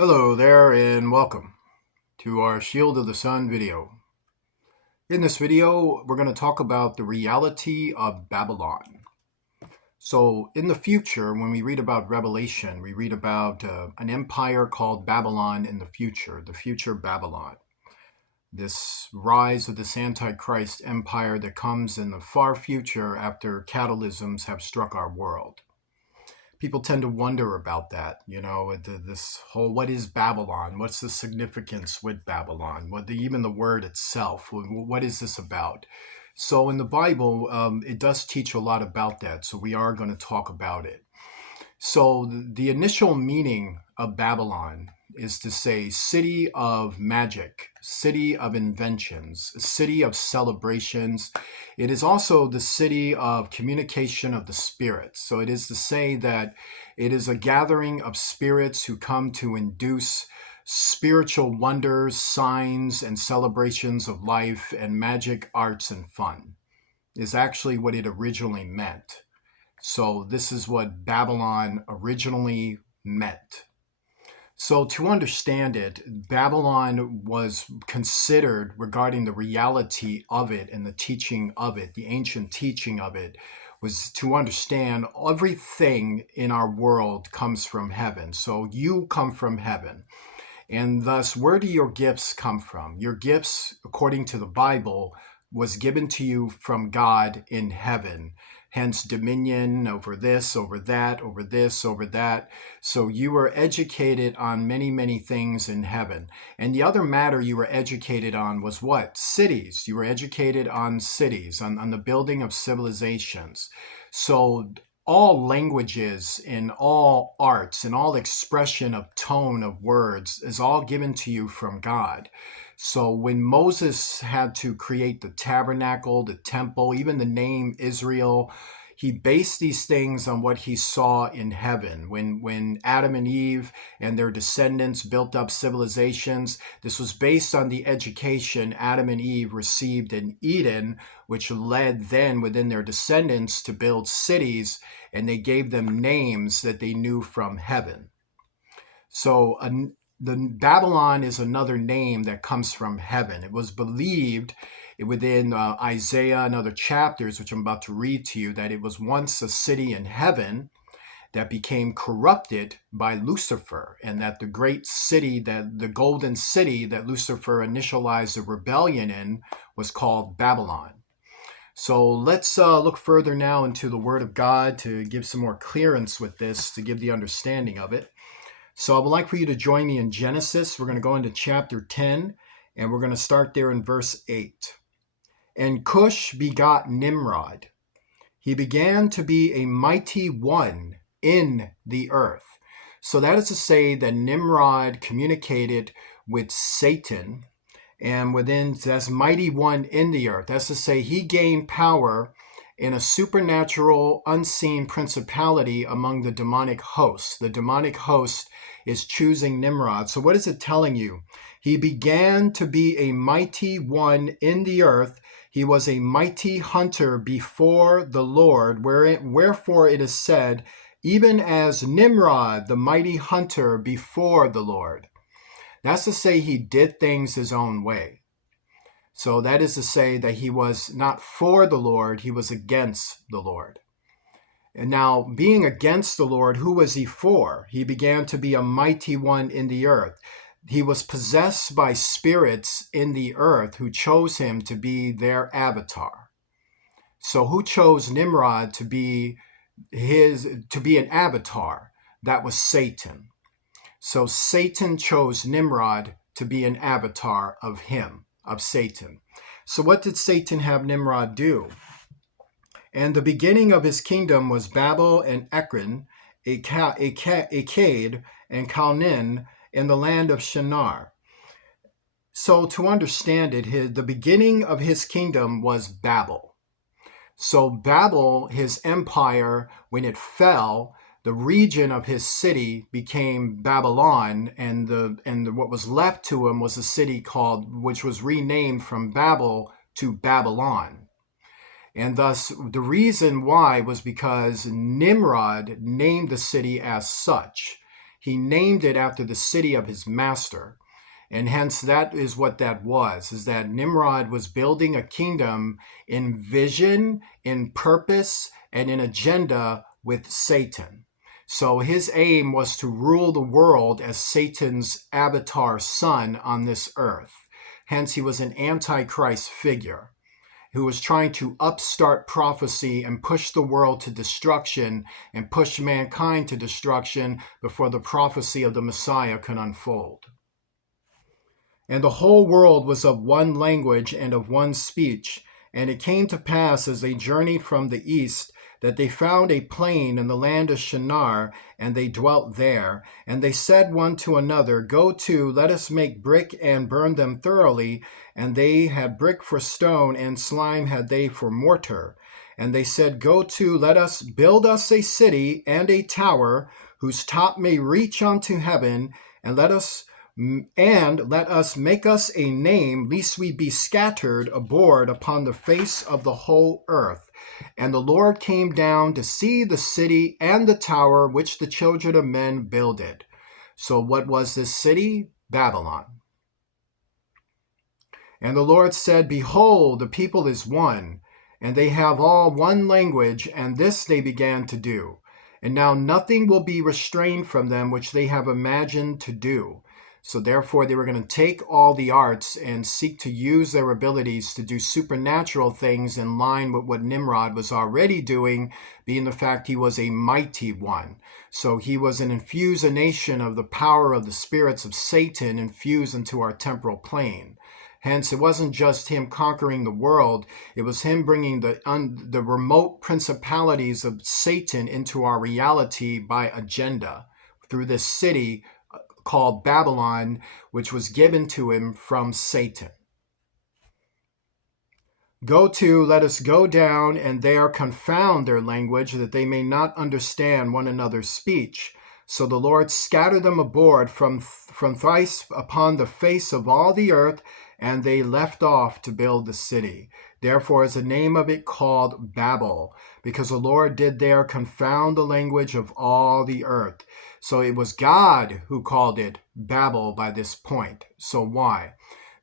Hello there and welcome to our Shield of the Sun video. In this video, we're going to talk about the reality of Babylon. So in the future, when we read about Revelation, we read about an empire called Babylon in the future Babylon. This rise of this Antichrist empire that comes in the far future after catalysms have struck our world. People tend to wonder about that, this whole, what is Babylon? What's the significance with Babylon? Even the word itself, what is this about? So in the Bible, it does teach a lot about that. So we are going to talk about it. So the initial meaning of Babylon is to say city of magic, city of inventions, city of celebrations. It is also the city of communication of the spirits. So it is to say that it is a gathering of spirits who come to induce spiritual wonders, signs, and celebrations of life and magic, arts, and fun, is actually what it originally meant. So this is what Babylon originally meant. So to understand it, Babylon was considered, regarding the reality of it and the teaching of it, the ancient teaching of it, was to understand everything in our world comes from heaven. So you come from heaven. And thus, where do your gifts come from? Your gifts, according to the Bible, was given to you from God in heaven. Hence, dominion over this, over that, over this, over that. So you were educated on many, many things in heaven. And the other matter you were educated on was what? Cities. You were educated on cities, on the building of civilizations. So all languages and all arts and all expression of tone of words is all given to you from God. So when Moses had to create the tabernacle, the temple, even the name Israel, he based these things on what he saw in heaven. When Adam and Eve and their descendants built up civilizations, this was based on the education Adam and Eve received in Eden, which led then within their descendants to build cities, and they gave them names that they knew from heaven. So the Babylon is another name that comes from heaven. It was believed within Isaiah and other chapters, which I'm about to read to you, that it was once a city in heaven that became corrupted by Lucifer, and that the great city, that the golden city that Lucifer initialized a rebellion in, was called Babylon. So let's look further now into the Word of God to give some more clearance with this, to give the understanding of it. So I would like for you to join me in Genesis. We're going to go into chapter 10, and we're going to start there in verse 8. And Cush begot Nimrod. He began to be a mighty one in the earth. So that is to say that Nimrod communicated with Satan, and within that's mighty one in the earth. That's to say he gained power in a supernatural, unseen principality among the demonic hosts. The demonic host is choosing Nimrod. So what is it telling you? He began to be a mighty one in the earth. He was a mighty hunter before the Lord, wherefore it is said, even as Nimrod, the mighty hunter before the Lord. That's to say he did things his own way. So that is to say that he was not for the Lord, he was against the Lord. And now, being against the Lord, who was he for? He began to be a mighty one in the earth. He was possessed by spirits in the earth who chose him to be their avatar. So who chose Nimrod to be an avatar? That was Satan. So Satan chose Nimrod to be an avatar of him, of Satan. So what did Satan have Nimrod do? And the beginning of his kingdom was Babel and Ekron, Akkad, and Calneh in the land of Shinar. So to understand it, the beginning of his kingdom was Babel. So Babel, his empire, when it fell, the region of his city became Babylon, and what was left to him was a city which was renamed from Babel to Babylon. And thus, the reason why was because Nimrod named the city as such. he named it after the city of his master. And hence that is what that was, is that Nimrod was building a kingdom in vision, in purpose, and in agenda with Satan. So his aim was to rule the world as Satan's avatar son on this earth. Hence he was an antichrist figure who was trying to upstart prophecy and push the world to destruction and push mankind to destruction before the prophecy of the Messiah could unfold. And the whole world was of one language and of one speech. And it came to pass as they journeyed from the east that they found a plain in the land of Shinar, and they dwelt there. And they said one to another, Go to, let us make brick and burn them thoroughly. And they had brick for stone, and slime had they for mortar. And they said, Go to, let us build us a city and a tower, whose top may reach unto heaven, and let us make us a name, lest we be scattered abroad upon the face of the whole earth. And the Lord came down to see the city and the tower which the children of men builded. So what was this city? Babylon. And the Lord said, Behold, the people is one, and they have all one language, and this they began to do. And now nothing will be restrained from them which they have imagined to do. So therefore they were going to take all the arts and seek to use their abilities to do supernatural things in line with what Nimrod was already doing, being the fact he was a mighty one. So he was an infusionation of the power of the spirits of Satan infused into our temporal plane. Hence, it wasn't just him conquering the world, it was him bringing the remote principalities of Satan into our reality by agenda through this city called Babylon, which was given to him from Satan. Go to, let us go down, and there confound their language, that they may not understand one another's speech. So the Lord scattered them abroad from thrice upon the face of all the earth, and they left off to build the city. Therefore is the name of it called Babel, because the Lord did there confound the language of all the earth. So it was God who called it Babel by this point. So why?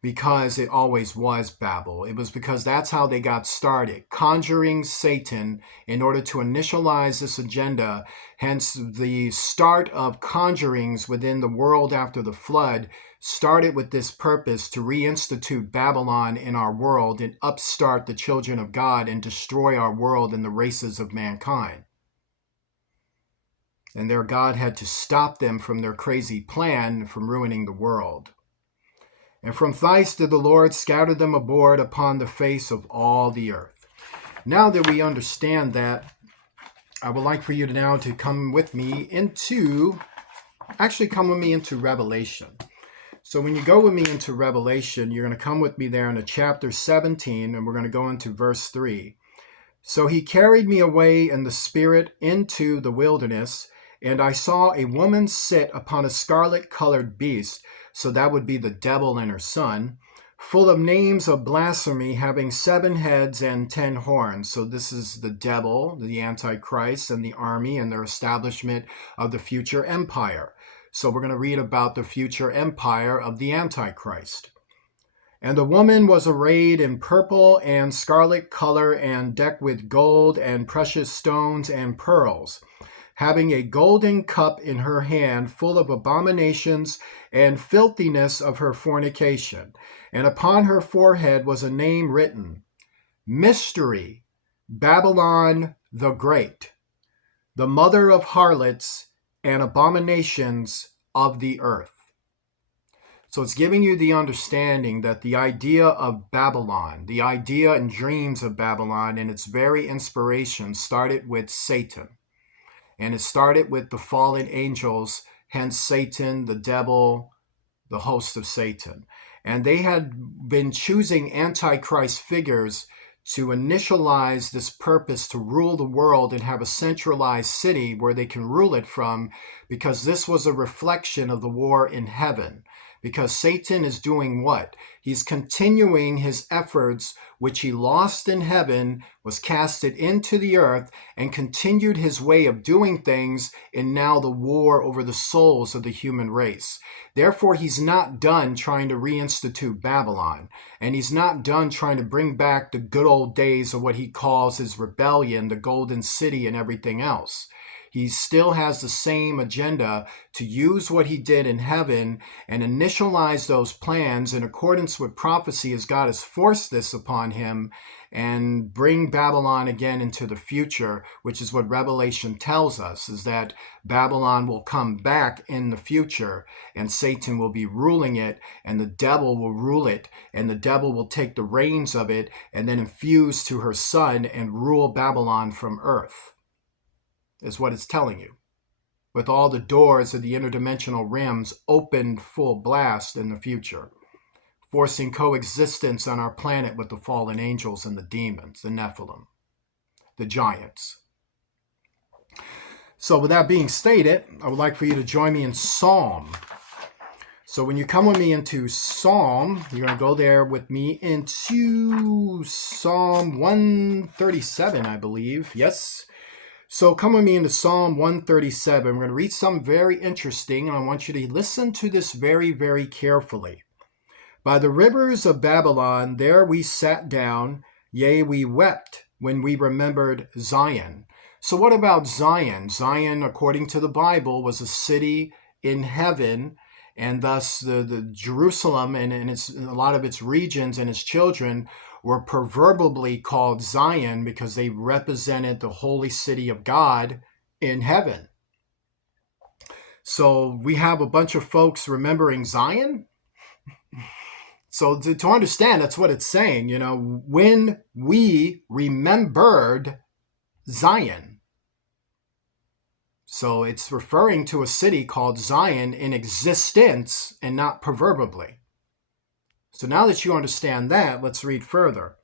Because it always was Babel. It was because that's how they got started, conjuring Satan in order to initialize this agenda. Hence, the start of conjurings within the world after the flood started with this purpose to reinstitute Babylon in our world and upstart the children of God and destroy our world and the races of mankind. And their God had to stop them from their crazy plan from ruining the world. And from thrice did the Lord scatter them abroad upon the face of all the earth. Now that we understand that, I would like for you to now to come with me into Revelation. So when you go with me into Revelation, you're going to come with me there into chapter 17, and we're going to go into verse 3. So he carried me away in the spirit into the wilderness, and I saw a woman sit upon a scarlet-colored beast, so that would be the devil and her son, full of names of blasphemy, having 7 heads and 10 horns. So this is the devil, the Antichrist, and the army and their establishment of the future empire. So we're going to read about the future empire of the Antichrist. And the woman was arrayed in purple and scarlet color, and decked with gold and precious stones and pearls, having a golden cup in her hand, full of abominations and filthiness of her fornication. And upon her forehead was a name written, Mystery, Babylon the Great, the mother of harlots and abominations of the earth. So it's giving you the understanding that the idea of Babylon, the idea and dreams of Babylon and its very inspiration started with Satan. And it started with the fallen angels, hence Satan, the devil, the host of Satan. And they had been choosing Antichrist figures to initialize this purpose to rule the world and have a centralized city where they can rule it from, because this was a reflection of the war in heaven. because Satan is doing what? He's continuing his efforts, which he lost in heaven, was casted into the earth, and continued his way of doing things in now the war over the souls of the human race. Therefore, he's not done trying to reinstitute Babylon, and he's not done trying to bring back the good old days of what he calls his rebellion, the golden city, and everything else. He still has the same agenda to use what he did in heaven and initialize those plans in accordance with prophecy as God has forced this upon him, and bring Babylon again into the future, which is what Revelation tells us, is that Babylon will come back in the future and Satan will be ruling it and the devil will rule it, and the devil will take the reins of it and then infuse to her son and rule Babylon from earth, is what it's telling you, with all the doors of the interdimensional realms opened full blast in the future, forcing coexistence on our planet with the fallen angels and the demons, the Nephilim, the giants. So with that being stated, I would like for you to join me in Psalm. So when you come with me into Psalm, you're going to go there with me into Psalm 137, I believe. Yes. So come with me into Psalm 137. We're going to read something very interesting, and I want you to listen to this very, very carefully. By the rivers of Babylon, there we sat down, yea, we wept when we remembered Zion. So what about Zion? Zion, according to the Bible, was a city in heaven, and thus the Jerusalem and a lot of its regions and its children were proverbially called Zion because they represented the holy city of God in heaven. So we have a bunch of folks remembering Zion. So to understand, that's what it's saying, when we remembered Zion. So it's referring to a city called Zion in existence and not proverbially. So now that you understand that, let's read further.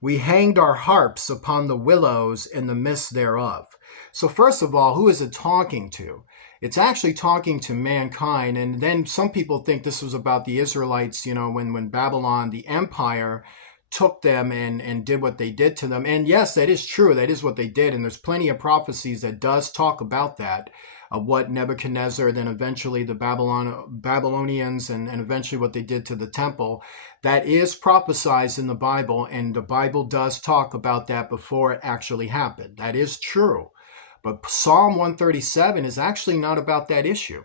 We hanged our harps upon the willows in the midst thereof. So first of all, who is it talking to? It's actually talking to mankind. And then some people think this was about the Israelites, when Babylon, the empire, took them and did what they did to them. And yes, that is true. That is what they did. And there's plenty of prophecies that does talk about that, of what Nebuchadnezzar, then eventually the Babylonians, and eventually what they did to the temple. That is prophesied in the Bible, and the Bible does talk about that before it actually happened. That is true. But Psalm 137 is actually not about that issue.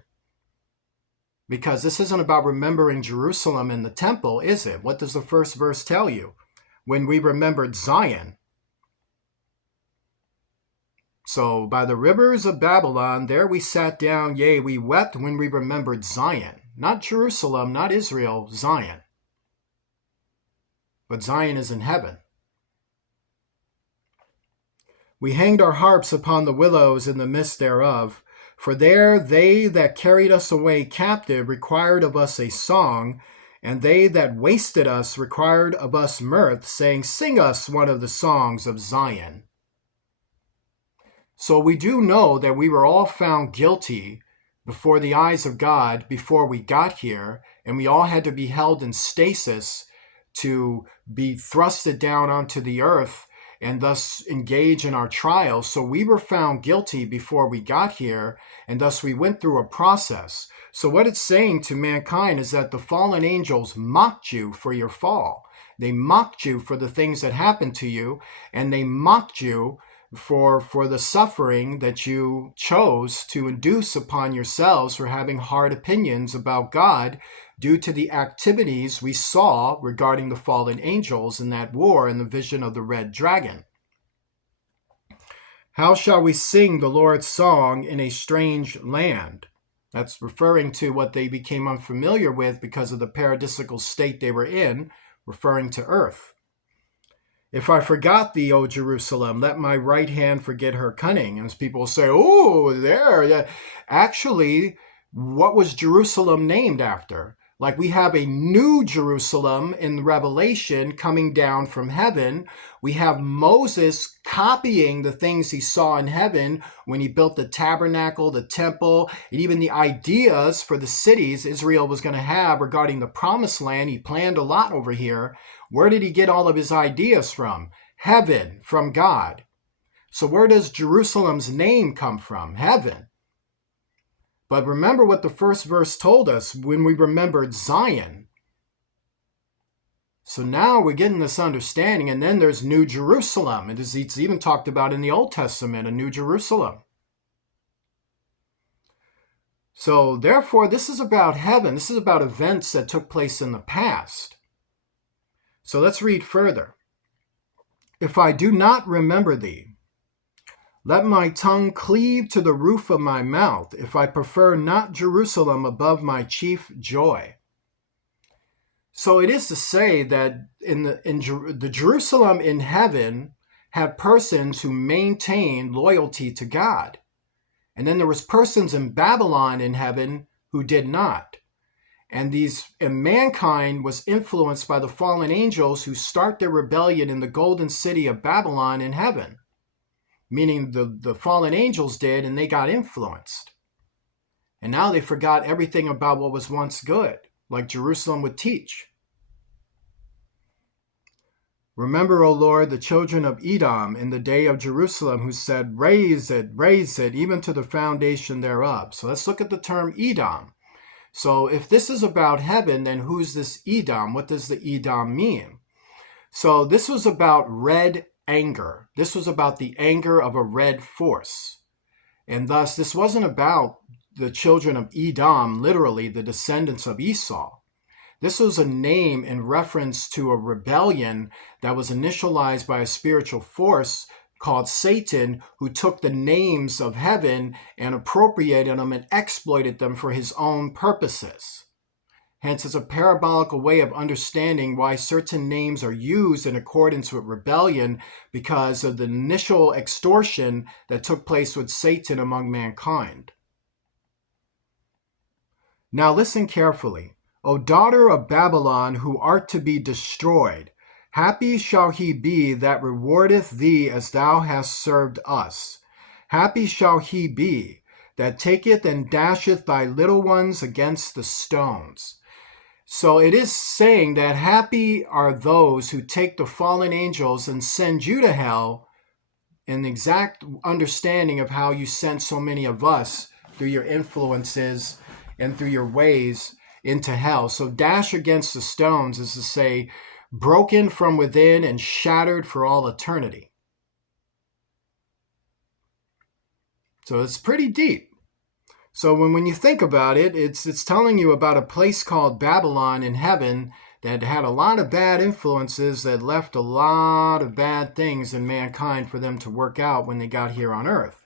Because this isn't about remembering Jerusalem and the temple, is it? What does the first verse tell you? When we remembered Zion. So, by the rivers of Babylon, there we sat down, yea, we wept when we remembered Zion. Not Jerusalem, not Israel, Zion. But Zion is in heaven. We hanged our harps upon the willows in the midst thereof, for there they that carried us away captive required of us a song, and they that wasted us required of us mirth, saying, Sing us one of the songs of Zion. So we do know that we were all found guilty before the eyes of God before we got here, and we all had to be held in stasis to be thrusted down onto the earth and thus engage in our trials. So we were found guilty before we got here, and thus we went through a process. So what it's saying to mankind is that the fallen angels mocked you for your fall. They mocked you for the things that happened to you, and they mocked you for the suffering that you chose to induce upon yourselves for having hard opinions about God due to the activities we saw regarding the fallen angels in that war and the vision of the red dragon. How shall we sing the Lord's song in a strange land? That's referring to what they became unfamiliar with because of the paradisical state they were in, referring to earth. If I forgot thee, O Jerusalem, let my right hand forget her cunning. And as people say, oh, there. Yeah. Actually, what was Jerusalem named after? Like we have a new Jerusalem in Revelation coming down from heaven. We have Moses copying the things he saw in heaven when he built the tabernacle, the temple, and even the ideas for the cities Israel was going to have regarding the promised land. He planned a lot over here. Where did he get all of his ideas from? Heaven, from God. So where does Jerusalem's name come from? Heaven. But remember what the first verse told us when we remembered Zion. So now we're getting this understanding, and then there's New Jerusalem. It's even talked about in the Old Testament, a New Jerusalem. So therefore, this is about heaven. This is about events that took place in the past. So let's read further. If I do not remember thee, let my tongue cleave to the roof of my mouth, if I prefer not Jerusalem above my chief joy. So it is to say that the Jerusalem in heaven had persons who maintained loyalty to God. And then there was persons in Babylon in heaven who did not. And mankind was influenced by the fallen angels who start their rebellion in the golden city of Babylon in heaven. Meaning the fallen angels did, and they got influenced. And now they forgot everything about what was once good, like Jerusalem would teach. Remember, O Lord, the children of Edom in the day of Jerusalem, who said, raise it, even to the foundation thereof. So let's look at the term Edom. So if this is about heaven, then who's this Edom? What does the Edom mean? So this was about red anger. This was about the anger of a red force. And thus, this wasn't about the children of Edom, literally the descendants of Esau. This was a name in reference to a rebellion that was initialized by a spiritual force called Satan, who took the names of heaven and appropriated them and exploited them for his own purposes. Hence, it's a parabolical way of understanding why certain names are used in accordance with rebellion, because of the initial extortion that took place with Satan among mankind. Now listen carefully. O daughter of Babylon, who art to be destroyed, happy shall he be that rewardeth thee as thou hast served us. Happy shall he be that taketh and dasheth thy little ones against the stones. So it is saying that happy are those who take the fallen angels and send you to hell, in the exact understanding of how you sent so many of us through your influences and through your ways into hell. So dash against the stones is to say broken from within and shattered for all eternity. So it's pretty deep. So when you think about it, it's telling you about a place called Babylon in heaven that had a lot of bad influences that left a lot of bad things in mankind for them to work out when they got here on earth.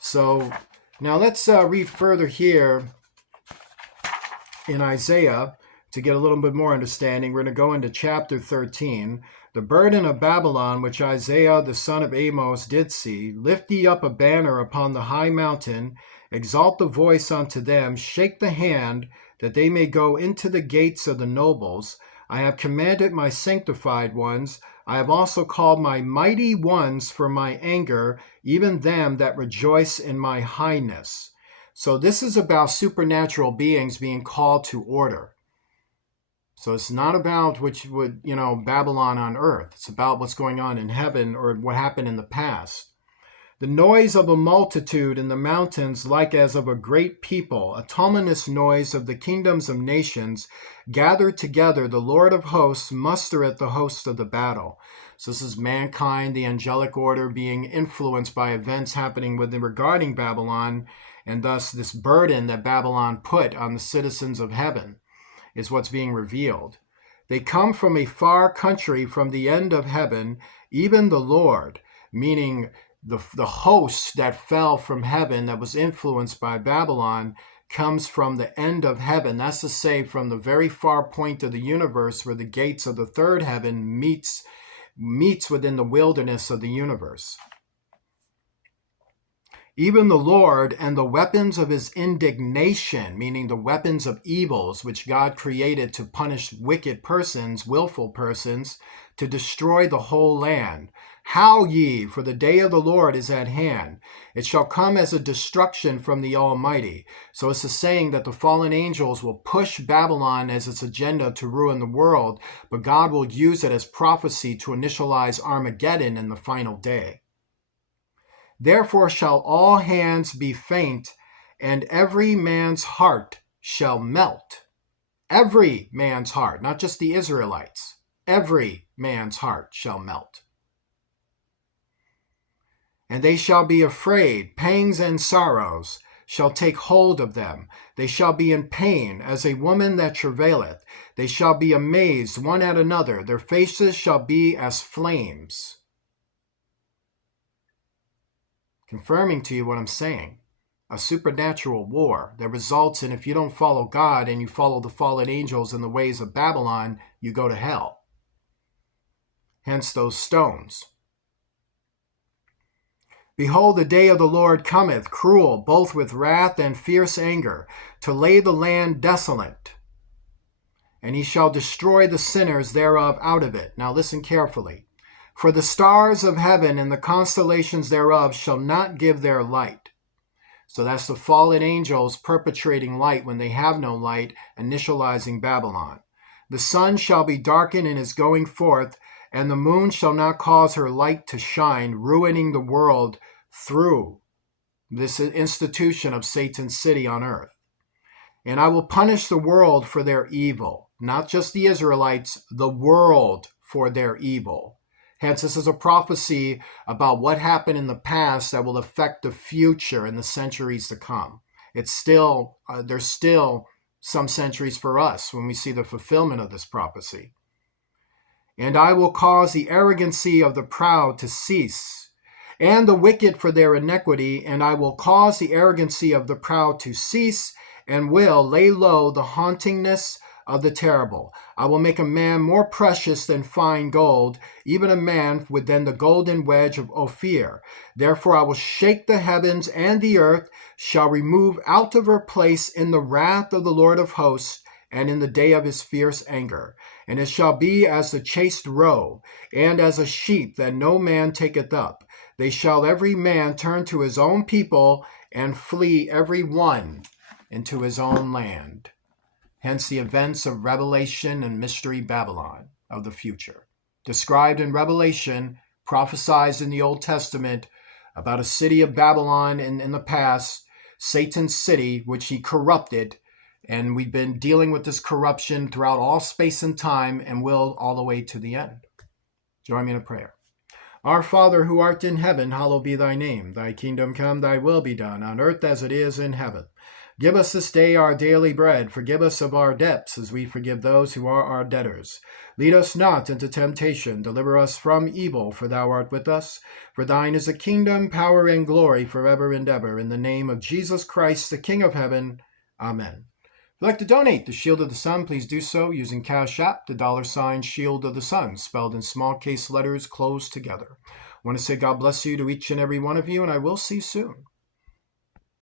So now let's read further here in Isaiah to get a little bit more understanding. We're going to go into chapter 13. The burden of Babylon, which Isaiah the son of Amos did see, lift ye up a banner upon the high mountain, exalt the voice unto them, shake the hand, that they may go into the gates of the nobles. I have commanded my sanctified ones. I have also called my mighty ones for my anger, even them that rejoice in my highness. So this is about supernatural beings being called to order. So it's not about Babylon on earth. It's about what's going on in heaven, or what happened in the past. The noise of a multitude in the mountains, like as of a great people, a tumultuous noise of the kingdoms of nations, gathered together, the Lord of hosts mustereth the host of the battle. So this is mankind, the angelic order, being influenced by events happening regarding Babylon, and thus this burden that Babylon put on the citizens of heaven is what's being revealed. They come from a far country, from the end of heaven, even the Lord, meaning the host that fell from heaven that was influenced by Babylon comes from the end of heaven. That's to say, from the very far point of the universe where the gates of the third heaven meets within the wilderness of the universe. Even the Lord and the weapons of his indignation, meaning the weapons of evils which God created to punish wicked persons, willful persons, to destroy the whole land. Howl ye, for the day of the Lord is at hand. It shall come as a destruction from the Almighty. So it's a saying that the fallen angels will push Babylon as its agenda to ruin the world, but God will use it as prophecy to initialize Armageddon in the final day. Therefore shall all hands be faint, and every man's heart shall melt. Every man's heart, not just the Israelites. Every man's heart shall melt. And they shall be afraid, pangs and sorrows shall take hold of them. They shall be in pain as a woman that travaileth. They shall be amazed one at another. Their faces shall be as flames. Confirming to you what I'm saying. A supernatural war that results in, if you don't follow God and you follow the fallen angels and the ways of Babylon, you go to hell. Hence those stones. Behold, the day of the Lord cometh, cruel, both with wrath and fierce anger, to lay the land desolate. And he shall destroy the sinners thereof out of it. Now listen carefully. For the stars of heaven and the constellations thereof shall not give their light. So that's the fallen angels perpetrating light when they have no light, initializing Babylon. The sun shall be darkened in his going forth, and the moon shall not cause her light to shine, ruining the world through this institution of Satan's city on earth. And I will punish the world for their evil, not just the Israelites, the world for their evil. Hence, this is a prophecy about what happened in the past that will affect the future in the centuries to come. It's still, there's still some centuries for us when we see the fulfillment of this prophecy. And I will cause the arrogancy of the proud to cease, and the wicked for their iniquity, and I will cause the arrogancy of the proud to cease, and will lay low the hauntingness of the terrible. I will make a man more precious than fine gold, even a man than the golden wedge of Ophir. Therefore I will shake the heavens, and the earth shall remove out of her place in the wrath of the Lord of hosts, and in the day of his fierce anger. And it shall be as the chased roe, and as a sheep that no man taketh up. They shall every man turn to his own people, and flee every one into his own land. Hence the events of Revelation and Mystery Babylon of the future. Described in Revelation, prophesied in the Old Testament about a city of Babylon in the past, Satan's city, which he corrupted. And we've been dealing with this corruption throughout all space and time and will all the way to the end. Join me in a prayer. Our Father, who art in heaven, hallowed be thy name. Thy kingdom come, thy will be done, on earth as it is in heaven. Give us this day our daily bread. Forgive us of our debts, as we forgive those who are our debtors. Lead us not into temptation. Deliver us from evil, for thou art with us. For thine is the kingdom, power, and glory forever and ever. In the name of Jesus Christ, the King of heaven. Amen. If you'd like to donate to Shield of the Sun, please do so using Cash App, the $ Shield of the Sun, spelled in small case letters closed together. I want to say God bless you to each and every one of you, and I will see you soon.